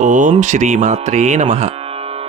ఓం శ్రీమాత్రే నమ.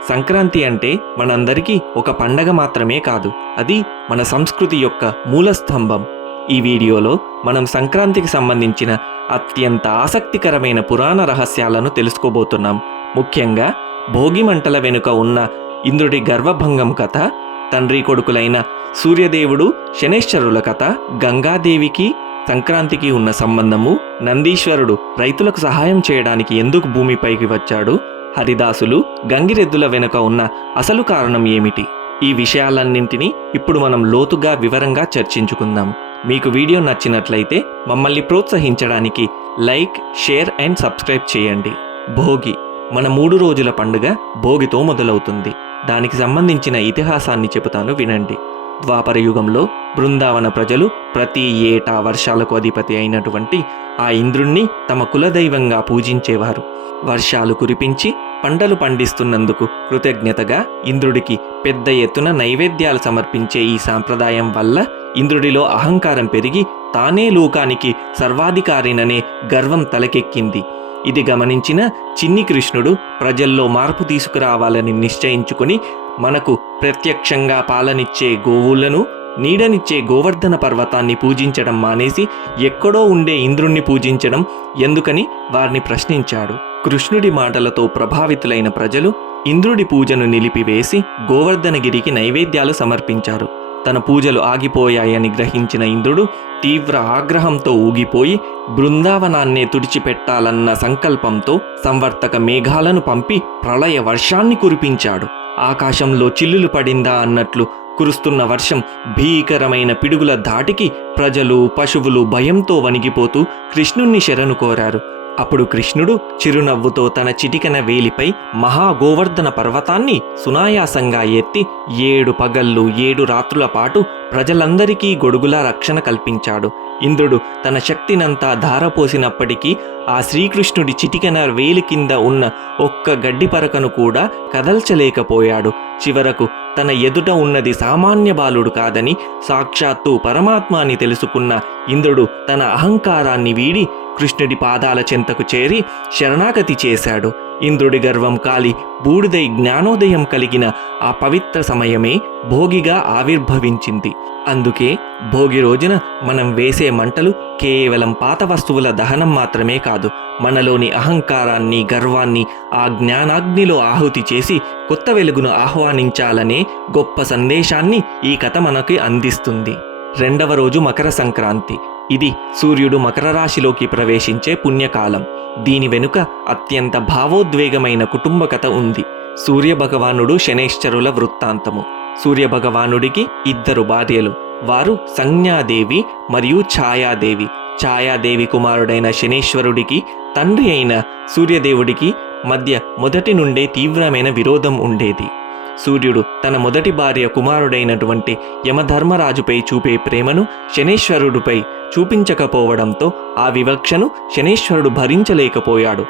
సంక్రాంతి అంటే మనందరికీ ఒక పండగ మాత్రమే కాదు అది మన సంస్కృతి యొక్క మూల స్తంభం ఈ వీడియోలో మనం సంక్రాంతికి సంబంధించిన అత్యంత ఆసక్తికరమైన పురాణ రహస్యాలను తెలుసుకోబోతున్నాం. ముఖ్యంగా భోగి మంటల వెనుక ఉన్న ఇంద్రుడి గర్వభంగం కథ తండ్రి కొడుకులైన సూర్యదేవుడు శనేశ్వరుల కథ గంగాదేవికి సంక్రాంతికి ఉన్న సంబంధము నందీశ్వరుడు రైతులకు సహాయం చేయడానికి ఎందుకు భూమిపైకి వచ్చాడు? హరిదాసులు గంగిరెద్దుల వెనుక ఉన్న అసలు కారణం ఏమిటి? ఈ విషయాలన్నింటినీ ఇప్పుడు మనం లోతుగా వివరంగా చర్చించుకుందాం. మీకు వీడియో నచ్చినట్లయితే మమ్మల్ని ప్రోత్సహించడానికి లైక్ షేర్ అండ్ సబ్స్క్రైబ్ చేయండి. భోగి మన మూడు రోజుల పండుగ భోగితో మొదలవుతుంది. దానికి సంబంధించిన ఇతిహాసాన్ని చెబుతాను వినండి. ద్వాపర యుగంలో బృందావన ప్రజలు ప్రతి ఏటా వర్షాలకు అధిపతి అయినటువంటి ఆ ఇంద్రుణ్ణి తమ కులదైవంగా పూజించేవారు. వర్షాలు కురిపించి పంటలు పండిస్తున్నందుకు కృతజ్ఞతగా ఇంద్రుడికి పెద్ద ఎత్తున నైవేద్యాలు సమర్పించే ఈ సాంప్రదాయం వల్ల ఇంద్రుడిలో అహంకారం పెరిగి తానే లోకానికి సర్వాధికారిననే గర్వం తలకెక్కింది. ఇది గమనించిన చిన్ని కృష్ణుడు ప్రజల్లో మార్పు తీసుకురావాలని నిశ్చయించుకుని మనకు ప్రత్యక్షంగా పాలనిచ్చే గోవులను నీడనిచ్చే గోవర్ధన పర్వతాన్ని పూజించడం మానేసి ఎక్కడో ఉండే ఇంద్రుణ్ణి పూజించడం ఎందుకని వారిని ప్రశ్నించాడు. కృష్ణుడి మాటలతో ప్రభావితులైన ప్రజలు ఇంద్రుడి పూజను నిలిపివేసి గోవర్ధనగిరికి నైవేద్యాలు సమర్పించారు. తన పూజలు ఆగిపోయాయని గ్రహించిన ఇంద్రుడు తీవ్ర ఆగ్రహంతో ఊగిపోయి బృందావనాన్నే తుడిచిపెట్టాలన్న సంకల్పంతో సంవర్తక మేఘాలను పంపి ప్రళయ వర్షాన్ని కురిపించాడు. ఆకాశంలో చిల్లులు పడిందా అన్నట్లు కురుస్తున్న వర్షం భీకరమైన పిడుగుల ధాటికి ప్రజలు పశువులు భయంతో వణిగిపోతూ కృష్ణుణ్ణి శరణు కోరారు. అప్పుడు కృష్ణుడు చిరునవ్వుతో తన చిటికన వేలిపై మహాగోవర్ధన పర్వతాన్ని సునాయాసంగా ఎత్తి ఏడు పగళ్ళు ఏడు రాత్రుల పాటు ప్రజలందరికీ గొడుగులా రక్షణ కల్పించాడు. ఇంద్రుడు తన శక్తినంతా ధారపోసినప్పటికీ ఆ శ్రీకృష్ణుడి చిటికెన వేలి కింద ఉన్న ఒక్క గడ్డి పరకను కూడా కదల్చలేకపోయాడు. చివరకు తన ఎదుట ఉన్నది సామాన్య బాలుడు కాదని సాక్షాత్తు పరమాత్మ అని తెలుసుకున్న ఇంద్రుడు తన అహంకారాన్ని వీడి కృష్ణుడి పాదాల చెంతకు చేరి శరణాగతి చేశాడు. ఇంద్రుడి గర్వం కాలి బూడిదై జ్ఞానోదయం కలిగిన ఆ పవిత్ర సమయమే భోగిగా ఆవిర్భవించింది. అందుకే భోగి రోజున మనం వేసే మంటలు కేవలం పాత వస్తువుల దహనం మాత్రమే కాదు మనలోని అహంకారాన్ని గర్వాన్ని ఆ జ్ఞానాగ్నిలో ఆహుతి చేసి కొత్త వెలుగును ఆహ్వానించాలనే గొప్ప సందేశాన్ని ఈ కథ మనకి అందిస్తుంది. రెండవ రోజు మకర సంక్రాంతి. ఇది సూర్యుడు మకర రాశిలోకి ప్రవేశించే పుణ్యకాలం. దీని వెనుక అత్యంత భావోద్వేగమైన కుటుంబ కథ ఉంది. సూర్య భగవానుడు శనేశ్వరుల వృత్తాంతము. సూర్య భగవానుడికి ఇద్దరు భార్యలు. వారు సంజ్ఞాదేవి మరియు ఛాయాదేవి. ఛాయాదేవి కుమారుడైన శనేశ్వరుడికి తండ్రి అయిన సూర్యదేవుడికి మధ్య మొదటి నుండే తీవ్రమైన విరోధం ఉండేది. సూర్యుడు తన మొదటి భార్య కుమారుడైనటువంటి యమధర్మరాజుపై చూపే ప్రేమను శనేశ్వరుడిపై చూపించకపోవడంతో ఆ వివక్షను శనేశ్వరుడు భరించలేకపోయాడు.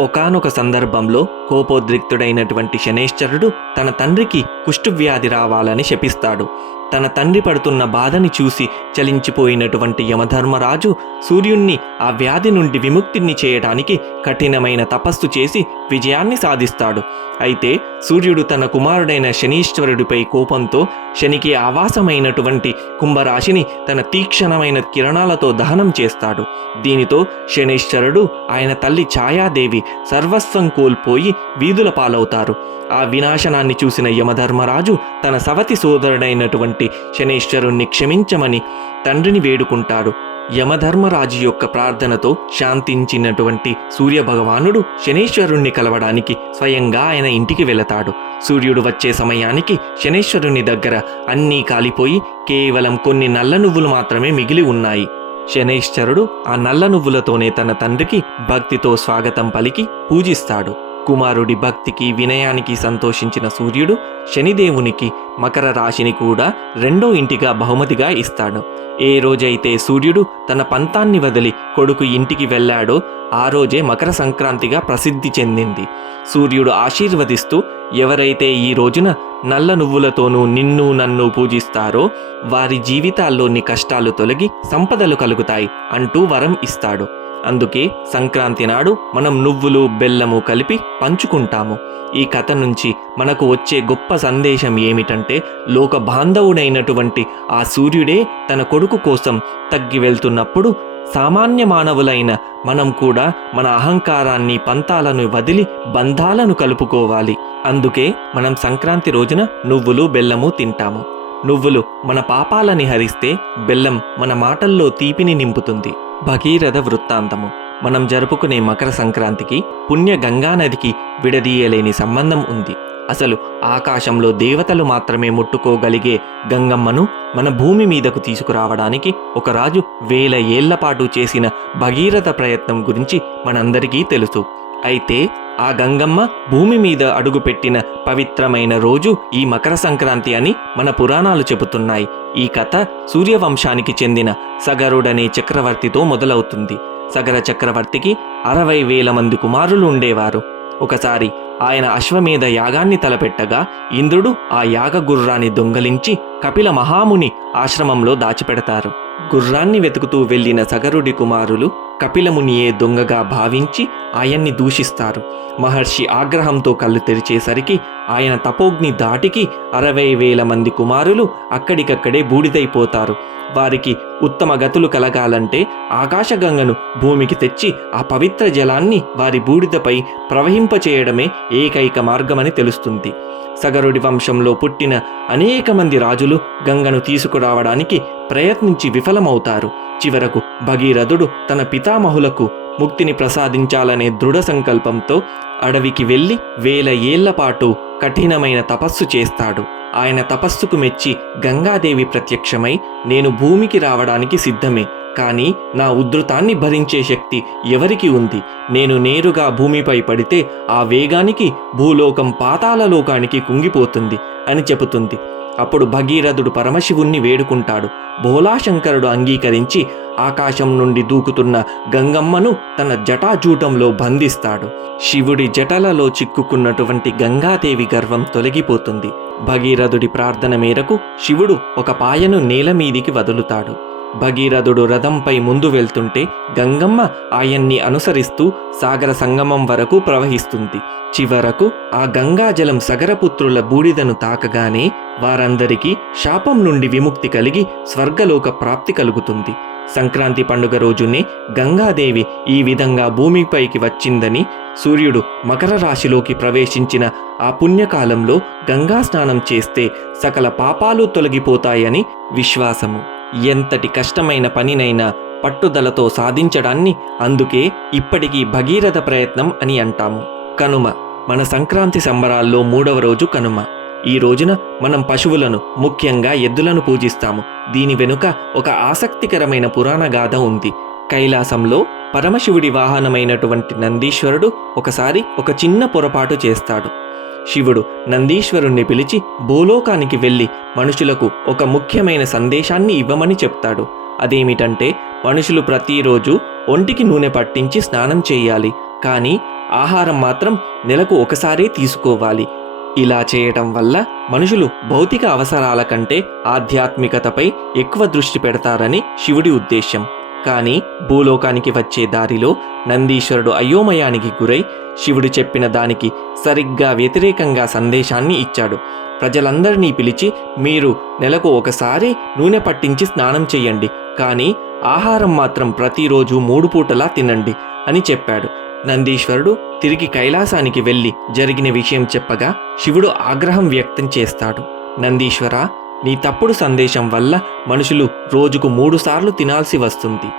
ఒకానొక సందర్భంలో కోపోద్రిక్తుడైనటువంటి శనేశ్వరుడు తన తండ్రికి కుష్ఠువ్యాధి రావాలని శపిస్తాడు. తన తండ్రి పడుతున్న బాధని చూసి చలించిపోయినటువంటి యమధర్మరాజు సూర్యుణ్ణి ఆ వ్యాధి నుండి విముక్తిని చేయడానికి కఠినమైన తపస్సు చేసి విజయాన్ని సాధిస్తాడు. అయితే సూర్యుడు తన కుమారుడైన శనీశ్వరుడిపై కోపంతో శనికి ఆవాసమైనటువంటి కుంభరాశిని తన తీక్షణమైన కిరణాలతో దహనం చేస్తాడు. దీనితో శనీశ్వరుడు ఆయన తల్లి ఛాయాదేవి సర్వస్వం కోల్పోయి వీధుల పాలవుతారు. ఆ వినాశనాన్ని చూసిన యమధర్మరాజు తన సవతి సోదరుడైనటువంటి శనేశ్వరుణ్ణి క్షమించమని తండ్రిని వేడుకుంటాడు. యమధర్మరాజు యొక్క ప్రార్థనతో శాంతించినటువంటి సూర్యభగవానుడు శనీశ్వరుణ్ణి కలవడానికి స్వయంగా ఆయన ఇంటికి వెళతాడు. సూర్యుడు వచ్చే సమయానికి శనేశ్వరుని దగ్గర అన్నీ కాలిపోయి కేవలం కొన్ని నల్ల నువ్వులు మాత్రమే మిగిలి ఉన్నాయి. శనేశ్వరుడు ఆ నల్ల నువ్వులతోనే తన తండ్రికి భక్తితో స్వాగతం పలికి పూజిస్తాడు. కుమారుడి భక్తికి వినయానికి సంతోషించిన సూర్యుడు శనిదేవునికి మకర రాశిని కూడా రెండో ఇంటిగా బహుమతిగా ఇస్తాడు. ఏ రోజైతే సూర్యుడు తన పంతాన్ని వదిలి కొడుకు ఇంటికి వెళ్ళాడో ఆ రోజే మకర సంక్రాంతిగా ప్రసిద్ధి చెందింది. సూర్యుడు ఆశీర్వదిస్తూ ఎవరైతే ఈ రోజున నల్ల నువ్వులతోనూ నిన్ను నన్ను పూజిస్తారో వారి జీవితాల్లోని కష్టాలు తొలగి సంపదలు కలుగుతాయి అంటూ వరం ఇస్తాడు. అందుకే సంక్రాంతి నాడు మనం నువ్వులు బెల్లము కలిపి పంచుకుంటాము. ఈ కథ నుంచి మనకు వచ్చే గొప్ప సందేశం ఏమిటంటే లోక బాంధవుడైనటువంటి ఆ సూర్యుడే తన కొడుకు కోసం తగ్గి వెళ్తున్నప్పుడు సామాన్య మానవులైన మనం కూడా మన అహంకారాన్ని పంతాలను వదిలి బంధాలను కలుపుకోవాలి. అందుకే మనం సంక్రాంతి రోజున నువ్వులు బెల్లము తింటాము. నువ్వులు మన పాపాలని హరిస్తే బెల్లం మన మాటల్లో తీపిని నింపుతుంది. భగీరథ వృత్తాంతము. మనం జరుపుకునే మకర సంక్రాంతికి పుణ్య గంగానదికి విడదీయలేని సంబంధం ఉంది. అసలు ఆకాశంలో దేవతలు మాత్రమే ముట్టుకోగలిగే గంగమ్మను మన భూమి మీదకు తీసుకురావడానికి ఒక రాజు వేల ఏళ్ళపాటు చేసిన భగీరథ ప్రయత్నం గురించి మనందరికీ తెలుసు. అయితే ఆ గంగమ్మ భూమి మీద అడుగుపెట్టిన పవిత్రమైన రోజు ఈ మకర సంక్రాంతి అని మన పురాణాలు చెబుతున్నాయి. ఈ కథ సూర్యవంశానికి చెందిన సగరుడనే చక్రవర్తితో మొదలవుతుంది. సగర చక్రవర్తికి అరవై వేల మంది కుమారులు ఉండేవారు. ఒకసారి ఆయన అశ్వమేధ యాగాన్ని తలపెట్టగా ఇంద్రుడు ఆ యాగ గుర్రాన్ని దొంగలించి కపిల మహాముని ఆశ్రమంలో దాచిపెడతారు. గుర్రాన్ని వెతుకుతూ వెళ్ళిన సగరుడి కుమారులు కపిలమునియే దొంగగా భావించి ఆయన్ని దూషిస్తారు. మహర్షి ఆగ్రహంతో కళ్ళు తెరిచేసరికి ఆయన తపోగ్ని దాటికి అరవై వేల మంది కుమారులు అక్కడికక్కడే బూడిదైపోతారు. వారికి ఉత్తమ గతులు కలగాలంటే ఆకాశగంగను భూమికి తెచ్చి ఆ పవిత్ర జలాన్ని వారి బూడిదపై ప్రవహింపచేయడమే ఏకైక మార్గమని తెలుస్తుంది. సగరుడి వంశంలో పుట్టిన అనేక మంది రాజులు గంగను తీసుకురావడానికి ప్రయత్నించి విఫలమవుతారు. చివరకు భగీరథుడు తన పితామహులకు ముక్తిని ప్రసాదించాలనే దృఢ సంకల్పంతో అడవికి వెళ్ళి వేల ఏళ్ళ పాటు కఠినమైన తపస్సు చేస్తాడు. ఆయన తపస్సుకు మెచ్చి గంగాదేవి ప్రత్యక్షమై నేను భూమికి రావడానికి సిద్ధమే కానీ నా ఉద్ధృతాన్ని భరించే శక్తి ఎవరికి ఉంది? నేను నేరుగా భూమిపై పడితే ఆ వేగానికి భూలోకం పాతాళలోకానికి కుంగిపోతుంది అని చెబుతుంది. అప్పుడు భగీరథుడు పరమశివుణ్ణి వేడుకుంటాడు. భోలాశంకరుడు అంగీకరించి ఆకాశం నుండి దూకుతున్న గంగమ్మను తన జటాజూటంలో బంధిస్తాడు. శివుడి జటలలో చిక్కుకున్నటువంటి గంగాదేవి గర్వం తొలగిపోతుంది. భగీరథుడి ప్రార్థన మేరకు శివుడు ఒక పాయను నేల మీదికి వదులుతాడు. భగీరథుడు రథంపై ముందు వెళ్తుంటే గంగమ్మ ఆయన్ని అనుసరిస్తూ సాగర సంగమం వరకు ప్రవహిస్తుంది. చివరకు ఆ గంగాజలం సగరపుత్రుల బూడిదను తాకగానే వారందరికీ శాపం నుండి విముక్తి కలిగి స్వర్గలోక ప్రాప్తి కలుగుతుంది. సంక్రాంతి పండుగ రోజునే గంగాదేవి ఈ విధంగా భూమిపైకి వచ్చిందని సూర్యుడు మకర రాశిలోకి ప్రవేశించిన ఆ పుణ్యకాలంలో గంగా స్నానం చేస్తే సకల పాపాలు తొలగిపోతాయని విశ్వాసము. ఎంతటి కష్టమైన పనినైనా పట్టుదలతో సాధించడాన్ని అందుకే ఇప్పటికీ భగీరథ ప్రయత్నం అని అంటాము. కనుమ మన సంక్రాంతి సంబరాల్లో మూడవ రోజు కనుమ. ఈ రోజున మనం పశువులను ముఖ్యంగా ఎద్దులను పూజిస్తాము. దీని వెనుక ఒక ఆసక్తికరమైన పురాణ గాథ ఉంది. కైలాసంలో పరమశివుడి వాహనమైనటువంటి నందీశ్వరుడు ఒకసారి ఒక చిన్న పొరపాటు చేస్తాడు. శివుడు నందీశ్వరుణ్ణి పిలిచి భూలోకానికి వెళ్ళి మనుషులకు ఒక ముఖ్యమైన సందేశాన్ని ఇవ్వమని చెప్తాడు. అదేమిటంటే మనుషులు ప్రతిరోజు ఒంటికి నూనె పట్టించి స్నానం చేయాలి కానీ ఆహారం మాత్రం నెలకు ఒకసారే తీసుకోవాలి. ఇలా చేయటం వల్ల మనుషులు భౌతిక అవసరాల కంటే ఆధ్యాత్మికతపై ఎక్కువ దృష్టి పెడతారని శివుడి ఉద్దేశ్యం. కానీ భూలోకానికి వచ్చే దారిలో నందీశ్వరుడు అయోమయానికి గురై శివుడు చెప్పిన దానికి సరిగ్గా వ్యతిరేకంగా సందేశాన్ని ఇచ్చాడు. ప్రజలందరినీ పిలిచి మీరు నెలకు ఒకసారి నూనె పట్టించి స్నానం చేయండి కానీ ఆహారం మాత్రం ప్రతిరోజు మూడు పూటలా తినండి అని చెప్పాడు. నందీశ్వరుడు తిరిగి కైలాసానికి వెళ్ళి జరిగిన విషయం చెప్పగా శివుడు ఆగ్రహం వ్యక్తం చేస్తాడు. నందీశ్వర నీ తప్పుడు సందేశం వల్ల మనుషులు రోజుకు మూడుసార్లు తినాల్సి వస్తుంది.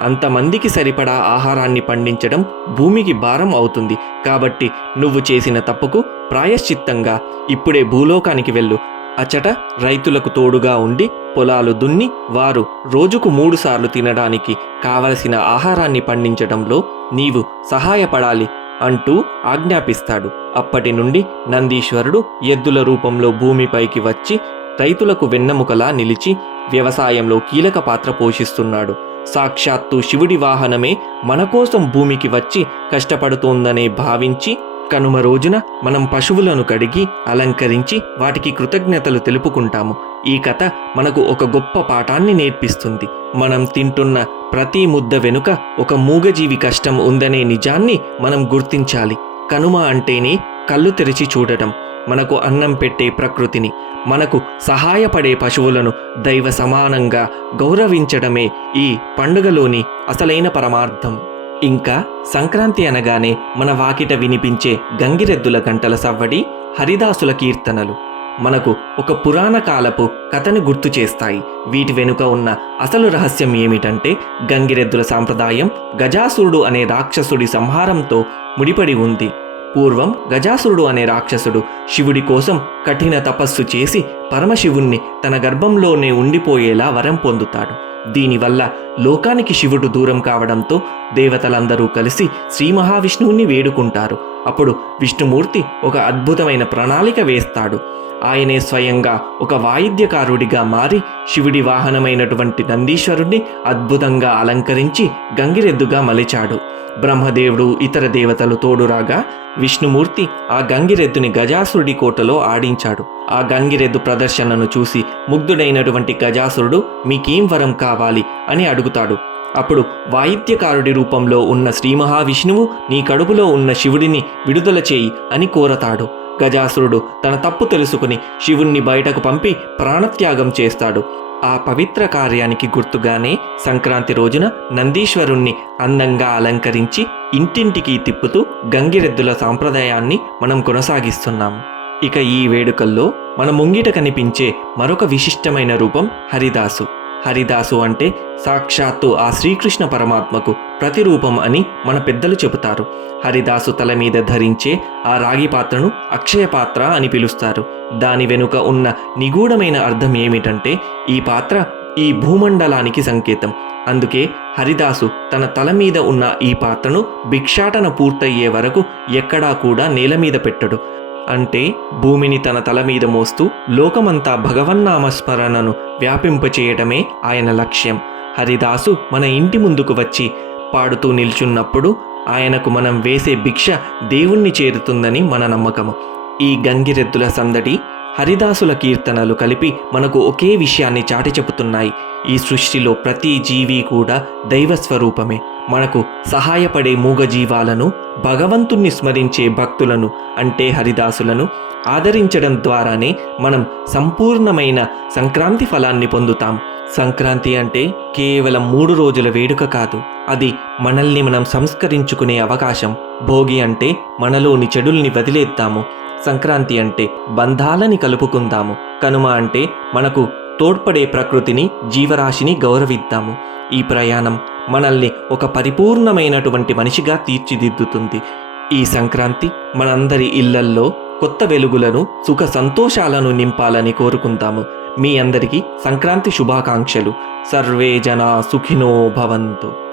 అంతమందికి సరిపడా ఆహారాన్ని పండించడం భూమికి భారం అవుతుంది. కాబట్టి నువ్వు చేసిన తప్పుకు ప్రాయశ్చిత్తంగా ఇప్పుడే భూలోకానికి వెళ్ళు. అచ్చట రైతులకు తోడుగా ఉండి పొలాలు దున్ని వారు రోజుకు మూడుసార్లు తినడానికి కావలసిన ఆహారాన్ని పండించడంలో నీవు సహాయపడాలి అంటూ ఆజ్ఞాపిస్తాడు. అప్పటి నుండి నందీశ్వరుడు ఎద్దుల రూపంలో భూమిపైకి వచ్చి రైతులకు వెన్నెముకలా నిలిచి వ్యవసాయంలో కీలక పాత్ర పోషిస్తున్నాడు. సాక్షాత్తు శివుడి వాహనమే మన కోసం భూమికి వచ్చి కష్టపడుతోందనే భావించి కనుమ రోజున మనం పశువులను కడిగి అలంకరించి వాటికి కృతజ్ఞతలు తెలుపుకుంటాము. ఈ కథ మనకు ఒక గొప్ప పాఠాన్ని నేర్పిస్తుంది. మనం తింటున్న ప్రతి ముద్ద వెనుక ఒక మూగజీవి కష్టం ఉందనే నిజాన్ని మనం గుర్తించాలి. కనుమ అంటేనే కళ్ళు తెరిచి చూడటం. మనకు అన్నం పెట్టే ప్రకృతిని మనకు సహాయపడే పశువులను దైవ సమానంగా గౌరవించడమే ఈ పండుగలోని అసలైన పరమార్థం. ఇంకా సంక్రాంతి అనగానే మన వాకిట వినిపించే గంగిరెద్దుల గంటల సవ్వడి హరిదాసుల కీర్తనలు మనకు ఒక పురాణ కాలపు కథను గుర్తు చేస్తాయి. వీటి వెనుక ఉన్న అసలు రహస్యం ఏమిటంటే గంగిరెద్దుల సాంప్రదాయం గజాసురుడు అనే రాక్షసుడి సంహారంతో ముడిపడి ఉంది. పూర్వం గజాసురుడు అనే రాక్షసుడు శివుడి కోసం కఠిన తపస్సు చేసి పరమశివుణ్ణి తన గర్భంలోనే ఉండిపోయేలా వరం పొందుతాడు. దీనివల్ల లోకానికి శివుడు దూరం కావడంతో దేవతలందరూ కలిసి శ్రీ మహావిష్ణువుని వేడుకుంటారు. అప్పుడు విష్ణుమూర్తి ఒక అద్భుతమైన ప్రణాళిక వేస్తాడు. ఆయనే స్వయంగా ఒక వాయిద్యకారుడిగా మారి శివుడి వాహనమైనటువంటి నందీశ్వరుణ్ణి అద్భుతంగా అలంకరించి గంగిరెద్దుగా మలిచాడు. బ్రహ్మదేవుడు ఇతర దేవతలు తోడురాగా విష్ణుమూర్తి ఆ గంగిరెద్దుని గజాసురుడి కోటలో ఆడించాడు. ఆ గంగిరెద్దు ప్రదర్శనను చూసి ముగ్ధుడైనటువంటి గజాసురుడు మీకేం వరం కావాలి? అని అడుగుతాడు. అప్పుడు వాయిద్యకారుడి రూపంలో ఉన్న శ్రీ మహావిష్ణువు నీ కడుపులో ఉన్న శివుడిని విడుదల చేయి అని కోరతాడు. గజాసురుడు తన తప్పు తెలుసుకుని శివుణ్ణి బయటకు పంపి ప్రాణత్యాగం చేస్తాడు. ఆ పవిత్ర కార్యానికి గుర్తుగానే సంక్రాంతి రోజున నందీశ్వరుణ్ణి అందంగా అలంకరించి ఇంటింటికి తిప్పుతూ గంగిరెద్దుల సాంప్రదాయాన్ని మనం కొనసాగిస్తున్నాం. ఇక ఈ వేడుకల్లో మన ముంగిట కనిపించే మరొక విశిష్టమైన రూపం హరిదాసు. హరిదాసు అంటే సాక్షాత్తు ఆ శ్రీకృష్ణ పరమాత్మకు ప్రతిరూపం అని మన పెద్దలు చెబుతారు. హరిదాసు తల మీద ధరించే ఆ రాగి పాత్రను అక్షయ పాత్ర అని పిలుస్తారు. దాని వెనుక ఉన్న నిగూఢమైన అర్థం ఏమిటంటే ఈ పాత్ర ఈ భూమండలానికి సంకేతం. అందుకే హరిదాసు తన తల మీద ఉన్న ఈ పాత్రను భిక్షాటన పూర్తయ్యే వరకు ఎక్కడా కూడా నేల మీద పెట్టడు. అంటే భూమిని తన తల మీద మోస్తూ లోకమంతా భగవన్నామస్మరణను వ్యాపింపచేయటమే ఆయన లక్ష్యం. హరిదాసు మన ఇంటి ముందుకు వచ్చి పాడుతూ నిల్చున్నప్పుడు ఆయనకు మనం వేసే భిక్ష దేవుణ్ణి చేరుతుందని మన నమ్మకము ఈ గంగిరెద్దుల సందడి హరిదాసుల కీర్తనలు కలిపి మనకు ఒకే విషయాన్ని చాటి చెబుతున్నాయి ఈ సృష్టిలో ప్రతి జీవి కూడా దైవ స్వరూపమే మనకు సహాయపడే మూగజీవాలను భగవంతుణ్ణి స్మరించే భక్తులను అంటే హరిదాసులను ఆదరించడం ద్వారానే మనం సంపూర్ణమైన సంక్రాంతి ఫలాన్ని పొందుతాం. సంక్రాంతి అంటే కేవలం మూడు రోజుల వేడుక కాదు అది మనల్ని మనం సంస్కరించుకునే అవకాశం. భోగి అంటే మనలోని చెడుల్ని వదిలేద్దాము. సంక్రాంతి అంటే బంధాలని కలుపుకుందాము. కనుమ అంటే మనకు తోడ్పడే ప్రకృతిని జీవరాశిని గౌరవిద్దాము. ఈ ప్రయాణం మనల్ని ఒక పరిపూర్ణమైనటువంటి మనిషిగా తీర్చిదిద్దుతుంది. ఈ సంక్రాంతి మనందరి ఇళ్ళల్లో కొత్త వెలుగులను సుఖ సంతోషాలను నింపాలని కోరుకుందాము. మీ అందరికీ సంక్రాంతి శుభాకాంక్షలు. సర్వే జనా సుఖినో భవంతు.